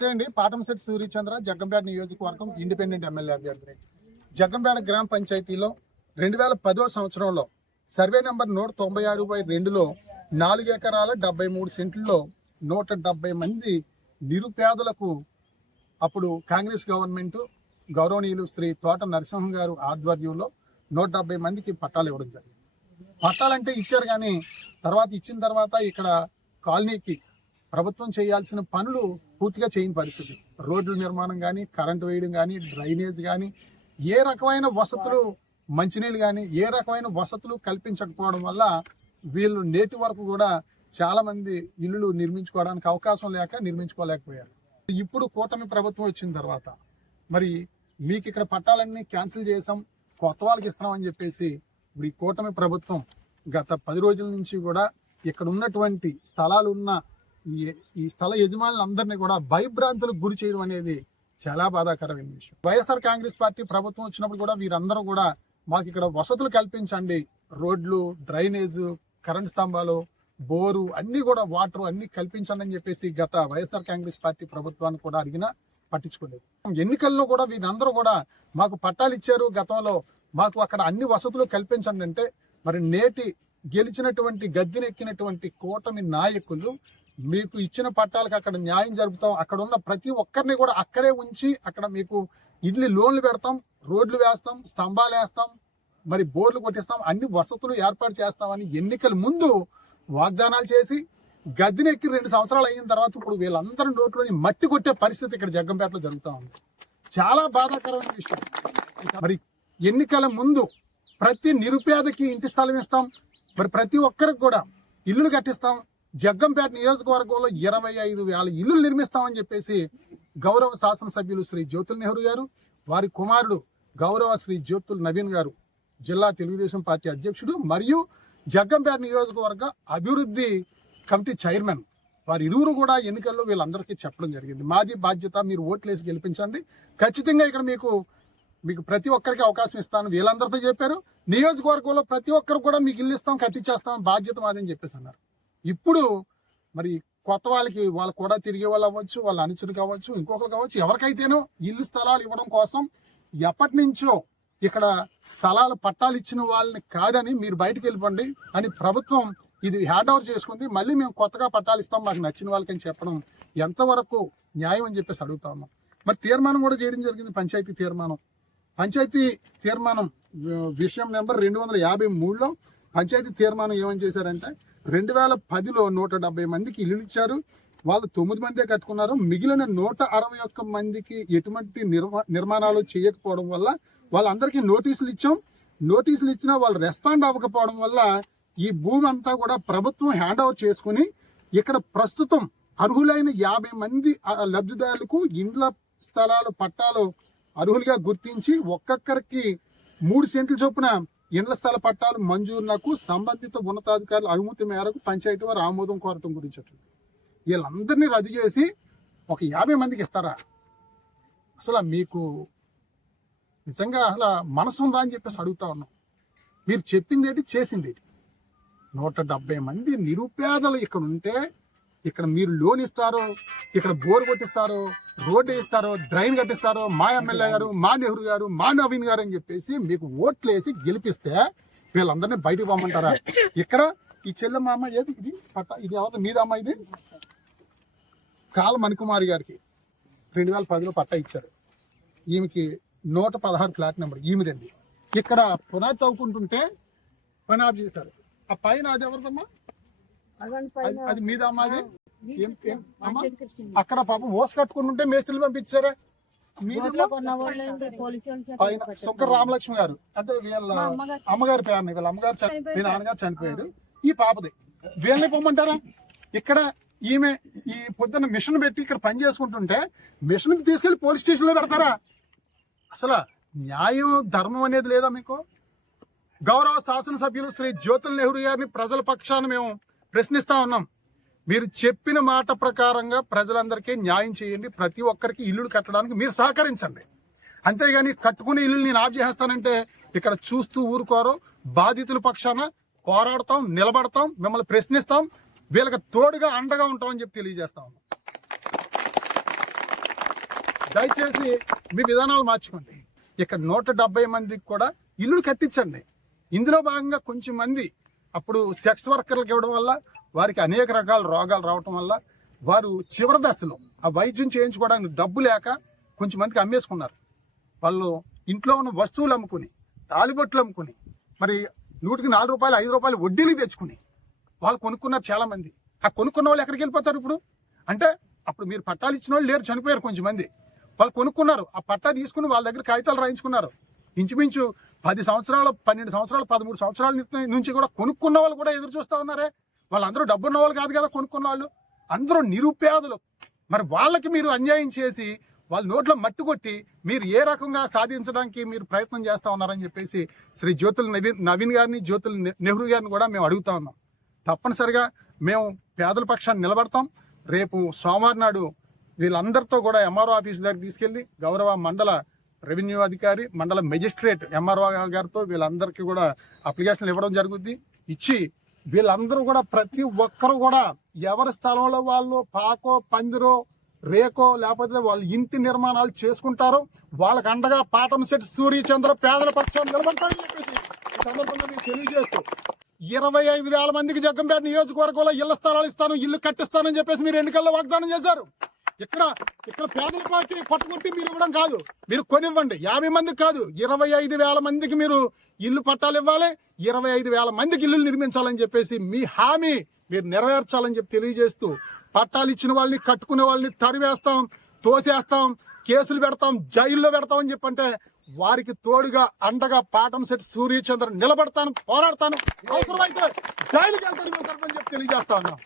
నమస్తే అండి. పాటంశెట్టి సూర్యచంద్ర, జగ్గంపేట నియోజకవర్గం ఇండిపెండెంట్ ఎమ్మెల్యే అభ్యర్థి. జగ్గంపేట గ్రామ పంచాయతీలో 2010వ సంవత్సరంలో సర్వే నెంబర్ 196/2లో 4 ఎకరాల 73 సెంట్లలో 170 మంది నిరుపేదలకు అప్పుడు కాంగ్రెస్ గవర్నమెంట్ గౌరవనీయులు శ్రీ తోట నరసింహం గారు ఆధ్వర్యంలో 170 మందికి పట్టాలు ఇవ్వడం జరిగింది. పట్టాలంటే ఇచ్చారు, కానీ ఇచ్చిన తర్వాత ఇక్కడ కాలనీకి ప్రభుత్వం చేయాల్సిన పనులు పూర్తిగా చేయని పరిస్థితి. రోడ్ల నిర్మాణం కానీ, కరెంటు వేయడం కానీ, డ్రైనేజ్ కానీ, ఏ రకమైన వసతులు, మంచినీళ్ళు కానీ ఏ రకమైన వసతులు కల్పించకపోవడం వల్ల వీళ్ళు నేటి వరకు కూడా చాలా మంది ఇల్లులు నిర్మించుకోవడానికి అవకాశం లేక నిర్మించుకోలేకపోయారు. ఇప్పుడు కూటమి ప్రభుత్వం వచ్చిన తర్వాత మరి మీకు ఇక్కడ పట్టాలన్నీ క్యాన్సిల్ చేసాం, కొత్త వాళ్ళకి ఇస్తున్నామని చెప్పేసి ఇప్పుడు ఈ కూటమి ప్రభుత్వం గత 10 రోజుల నుంచి కూడా ఇక్కడ ఉన్నటువంటి స్థలాలు ఉన్న ఈ స్థల యజమానులందరినీ కూడా భయభ్రాంతులకు గురి చేయడం అనేది చాలా బాధాకరమైన విషయం. వైఎస్ఆర్ కాంగ్రెస్ పార్టీ ప్రభుత్వం వచ్చినప్పుడు కూడా వీరందరూ కూడా మాకు ఇక్కడ వసతులు కల్పించండి, రోడ్లు, డ్రైనేజ్, కరెంట్ స్తంభాలు, బోరు అన్ని కూడా వాటర్ అన్ని కల్పించండి అని చెప్పేసి గత వైఎస్ఆర్ కాంగ్రెస్ పార్టీ ప్రభుత్వాన్ని కూడా అడిగినా పట్టించుకోలేదు. ఎన్నికల్లో కూడా వీరందరూ కూడా మాకు పట్టాలు ఇచ్చారు, గతంలో మాకు అక్కడ అన్ని వసతులు కల్పించండి అంటే మరి నేటి గెలిచినటువంటి గద్దెనెక్కినటువంటి కూటమి నాయకులు మీకు ఇచ్చిన పట్టాలకు అక్కడ న్యాయం జరుపుతాం, అక్కడ ఉన్న ప్రతి ఒక్కరిని కూడా అక్కడే ఉంచి అక్కడ మీకు ఇల్లు లోన్లు పెడతాం, రోడ్లు వేస్తాం, స్తంభాలు వేస్తాం, మరి బోర్లు కొట్టిస్తాం, అన్ని వసతులు ఏర్పాటు చేస్తామని ఎన్నికల ముందు వాగ్దానాలు చేసి గద్దెనెక్కి 2 సంవత్సరాలు అయిన తర్వాత ఇప్పుడు వీళ్ళందరి నోట్లోని మట్టి కొట్టే పరిస్థితి ఇక్కడ జగ్గంపేటలో జరుగుతూ ఉంది. చాలా బాధాకరమైన విషయం. మరి ఎన్నికల ముందు ప్రతి నిరుపేదకి ఇంటి స్థలం ఇస్తాం, మరి ప్రతి ఒక్కరికి కూడా ఇల్లులు కట్టిస్తాం, జగ్గంపేట నియోజకవర్గంలో 25,000 ఇల్లులు నిర్మిస్తామని చెప్పేసి గౌరవ శాసనసభ్యులు శ్రీ జ్యోతుల నెహ్రూ గారు, వారి కుమారుడు గౌరవ శ్రీ జ్యోతుల నవీన్ గారు, జిల్లా తెలుగుదేశం పార్టీ అధ్యక్షుడు మరియు జగ్గంపేట నియోజకవర్గ అభివృద్ధి కమిటీ చైర్మన్, వారి ఇరువురు కూడా ఎన్నికల్లో వీళ్ళందరికీ చెప్పడం జరిగింది. మాది బాధ్యత, మీరు ఓట్లేసి గెలిపించండి, ఖచ్చితంగా ఇక్కడ మీకు ప్రతి ఒక్కరికి అవకాశం ఇస్తాను వీళ్ళందరితో చెప్పారు. నియోజకవర్గంలో ప్రతి ఒక్కరు కూడా మీకు ఇల్లు ఇస్తాం, కట్టించేస్తాం, బాధ్యత మాదని చెప్పేసి అన్నారు. ఇప్పుడు మరి కొత్త వాళ్ళు కూడా తిరిగే వాళ్ళు అవ్వచ్చు, వాళ్ళ అనుచరులు కావచ్చు, ఇంకొకరు కావచ్చు, ఎవరికైతేనో ఇల్లు స్థలాలు ఇవ్వడం కోసం ఎప్పటి నుంచో ఇక్కడ స్థలాలు పట్టాలు ఇచ్చిన వాళ్ళని కాదని మీరు బయటకు వెళ్ళిపోండి అని ప్రభుత్వం ఇది హ్యాండ్ ఓవర్ చేసుకుంది. మళ్ళీ మేము కొత్తగా పట్టాలు ఇస్తాం మాకు నచ్చిన వాళ్ళకని చెప్పడం ఎంతవరకు న్యాయం అని చెప్పేసి అడుగుతా ఉన్నాం. మరి తీర్మానం కూడా చేయడం జరిగింది. పంచాయతీ తీర్మానం విషయం నెంబర్ 253లో పంచాయతీ తీర్మానం ఏమని చేశారంటే 2010లో 170 మందికి ఇల్లు ఇచ్చారు, వాళ్ళు 9 మందే కట్టుకున్నారు, మిగిలిన 161 మందికి ఎటువంటి నిర్మాణాలు చేయకపోవడం వల్ల వాళ్ళందరికీ నోటీసులు ఇచ్చినా వాళ్ళు రెస్పాండ్ అవ్వకపోవడం వల్ల ఈ భూమి అంతా కూడా ప్రభుత్వం హ్యాండ్ ఓవర్ చేసుకుని ఇక్కడ ప్రస్తుతం అర్హులైన 50 మంది లబ్ధిదారులకు ఇండ్ల స్థలాలు పట్టాలు అర్హులుగా గుర్తించి ఒక్కొక్కరికి 3 సెంట్ల చొప్పున ఇండ్ల స్థల పట్టాలు మంజూరునకు సంబంధిత ఉన్నతాధికారుల అనుమతి మేరకు పంచాయతీ వారు ఆమోదం కోరటం గురించి వీళ్ళందరినీ రద్దు చేసి ఒక 50 మందికి ఇస్తారా? అసలు మీకు నిజంగా అసలు మనసు ఉందా అని చెప్పేసి అడుగుతా ఉన్నాం. మీరు చెప్పింది ఏంటి, చేసింది ఏంటి? 170 మంది నిరుపేదలు ఇక్కడ ఉంటే ఇక్కడ మీరు లోన్ ఇస్తారో, ఇక్కడ బోర్ కొట్టిస్తారో, రోడ్డు ఇస్తారో, డ్రైన్ కట్టిస్తారో, మా ఎమ్మెల్యే గారు, మా నెహ్రూ గారు, మా నవీన్ గారు అని చెప్పేసి మీకు ఓట్లేసి గెలిపిస్తే వీళ్ళందరినీ బయటకు పోమంటారా? ఇక్కడ ఈ చెల్లెమ్మ అమ్మ ఏది ఇది పట్ట, ఇది ఎవరు మీద అమ్మ, ఇది కాల మణికుమారి గారికి 2010లో పట్ట ఇచ్చారు. ఈమెకి 116 ఫ్లాట్ నెంబర్ ఈమెదండి. ఇక్కడ పునాది తవ్వుకుంటుంటే పని ఆఫ్ చేశారు. ఆ పైన అది ఎవరిదమ్మా? అది మీద అమ్మ, అది అక్కడ పాపం ఓసు కట్టుకుంటుంటే మేస్త్రీలు పంపించారా? పైన శంకర్ రామలక్ష్మి గారు అంటే వీళ్ళ అమ్మగారి పేరుని, వీళ్ళ అమ్మగారు మీ నాన్నగారు చనిపోయారు. ఈ పాపది వీళ్ళని పొమ్మంటారా? ఇక్కడ ఈమె ఈ పొద్దున్న మిషన్ పెట్టి ఇక్కడ పని చేసుకుంటుంటే మిషన్ తీసుకెళ్లి పోలీస్ స్టేషన్ లో పెడతారా? అసలు న్యాయం ధర్మం అనేది లేదా మీకు? గౌరవ శాసనసభ్యులు శ్రీ జ్యోతుల నెహ్రూ గారిని ప్రజల పక్షాన మేము ప్రశ్నిస్తా ఉన్నాం. మీరు చెప్పిన మాట ప్రకారంగా ప్రజలందరికీ న్యాయం చేయండి, ప్రతి ఒక్కరికి ఇల్లులు కట్టడానికి మీరు సహకరించండి. అంతేగాని కట్టుకునే ఇల్లు నేను ఆఫ్ చేస్తానంటే ఇక్కడ చూస్తూ ఊరుకోరు. బాధితుల పక్షాన పోరాడతాం, నిలబడతాం, మిమ్మల్ని ప్రశ్నిస్తాం, వీళ్ళకి తోడుగా అండగా ఉంటామని చెప్పి తెలియజేస్తా ఉన్నాం. దయచేసి మీ విధానాలు మార్చుకోండి. ఇక 170 మందికి కూడా ఇల్లు కట్టించండి. ఇందులో భాగంగా కొంచెం మంది అప్పుడు సెక్స్ వర్కర్లకు ఇవ్వడం వల్ల వారికి అనేక రకాల రోగాలు రావటం వల్ల వారు చివరి దశలో ఆ వైద్యం చేయించుకోవడానికి డబ్బు లేక కొంచెం మందికి అమ్మేసుకున్నారు. వాళ్ళు ఇంట్లో ఉన్న వస్తువులు అమ్ముకుని, తాలిబొట్లు అమ్ముకుని, మరి 100కి 4 రూపాయలు 5 రూపాయలు వడ్డీలు తెచ్చుకుని వాళ్ళు కొనుక్కున్నారు చాలా మంది. ఆ కొనుక్కున్న వాళ్ళు ఎక్కడికి వెళ్ళిపోతారు ఇప్పుడు? అంటే అప్పుడు మీరు పట్టాలు ఇచ్చిన వాళ్ళు లేరు, చనిపోయారు కొంచెం మంది. వాళ్ళు కొనుక్కున్నారు, ఆ పట్టా తీసుకుని వాళ్ళ దగ్గర కాగితాలు రాయించుకున్నారు. ఇంచుమించు 10 సంవత్సరాలు, 12 సంవత్సరాలు, 13 సంవత్సరాల నుంచి కూడా కొనుక్కున్న వాళ్ళు కూడా ఎదురు చూస్తా ఉన్నారే. వాళ్ళందరూ డబ్బున్న వాళ్ళు కాదు కదా కొనుక్కున్న వాళ్ళు, అందరూ నిరుపేదలు. మరి వాళ్ళకి మీరు అన్యాయం చేసి వాళ్ళ నోట్లో మట్టి కొట్టి మీరు ఏ రకంగా సాధించడానికి మీరు ప్రయత్నం చేస్తా ఉన్నారని చెప్పేసి శ్రీ జ్యోతుల నవీన్ గారిని, జ్యోతుల నెహ్రూ గారిని కూడా మేము అడుగుతా ఉన్నాం. తప్పనిసరిగా మేము పేదల పక్షాన్ని నిలబడతాం. రేపు సోమవారం నాడు వీళ్ళందరితో కూడా ఎంఆర్ఓ ఆఫీస్ దగ్గర తీసుకెళ్లి గౌరవ మండల రెవెన్యూ అధికారి, మండల మెజిస్ట్రేట్ ఎంఆర్ఓ గారితో వీళ్ళందరికీ కూడా అప్లికేషన్లు ఇవ్వడం జరుగుద్ది. ఇచ్చి వీళ్ళందరూ కూడా ప్రతి ఒక్కరు కూడా ఎవరి స్థలంలో వాళ్ళు పాకో, పందిరో, రేకో లేకపోతే వాళ్ళ ఇంటి నిర్మాణాలు చేసుకుంటారో వాళ్ళకి అండగా పాటంశెట్టి సూర్యచంద్ర పేదల పక్షాన్ని నిలబడతారని చెప్పేసి ఈ సందర్భంగా మీకు తెలియజేస్తూ 25,000 మందికి జగ్గంపేట నియోజకవర్గంలో ఇళ్ల స్థలాలు ఇస్తాను, ఇల్లు కట్టిస్తానని చెప్పేసి మీరు ఎన్నికల్లో వాగ్దానం చేశారు. ఇక్కడ పేదల పార్టీ పట్టుకుంటే మీరు ఇవ్వడం కాదు, మీరు కొనివ్వండి. 50 మందికి కాదు, 25,000 మందికి మీరు ఇల్లు పట్టాలు ఇవ్వాలి, 25,000 మందికి ఇల్లు నిర్మించాలని చెప్పేసి మీ హామీ మీరు నెరవేర్చాలని చెప్పి తెలియజేస్తూ, పట్టాలు ఇచ్చిన వాళ్ళని, కట్టుకునే వాళ్ళని తరివేస్తాం, తోసేస్తాం, కేసులు పెడతాం, జైల్లో పెడతాం అని చెప్పంటే వారికి తోడుగా అండగా పాటంశెట్టి సూర్యచంద్ర నిలబడతాను, పోరాడతాను, అవసరమైతే జైలుకి వెళ్తాను చెప్పి తెలియజేస్తా ఉన్నాం.